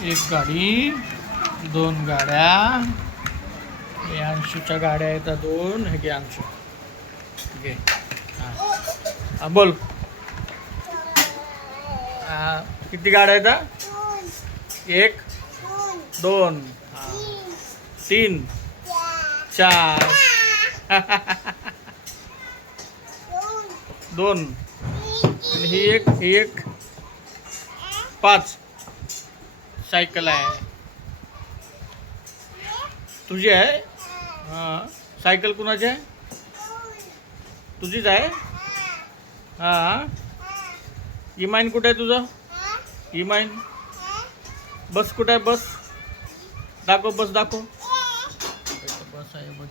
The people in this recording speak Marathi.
एक गाडी, दोन गाड्या. हे अंशूच्या गाड्या आहेत दोन. हे घे अंशू, घे. हां बोल. किती गाड्या आहेत? एक, दोन, तीन, चार. दोन. आणि ही एक पाच. सायकल आहे तुझी आहे. हां सायकल कुणाची आहे? तुझीच आहे. हां इमाईन कुठे आहे तुझं? इमाईन बस कुठे आहे? बस दाखव, बस दाखव. बस आहे बघ.